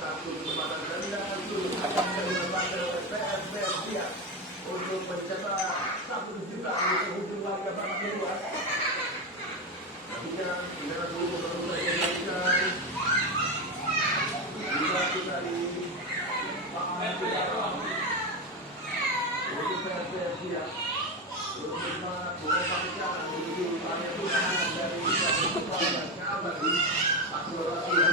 satu kesempatan ganda untuk lembaga PSBS dia untuk mencetak 1 juta di penghujung laga babak kedua. Nantinya kita dulu baru saja menyaksikan dibantu dari Pak Andiawan untuk PSBS dia untuk memanfaatkan menuju area pertahanan dari satu kepala yang abadi akselerasi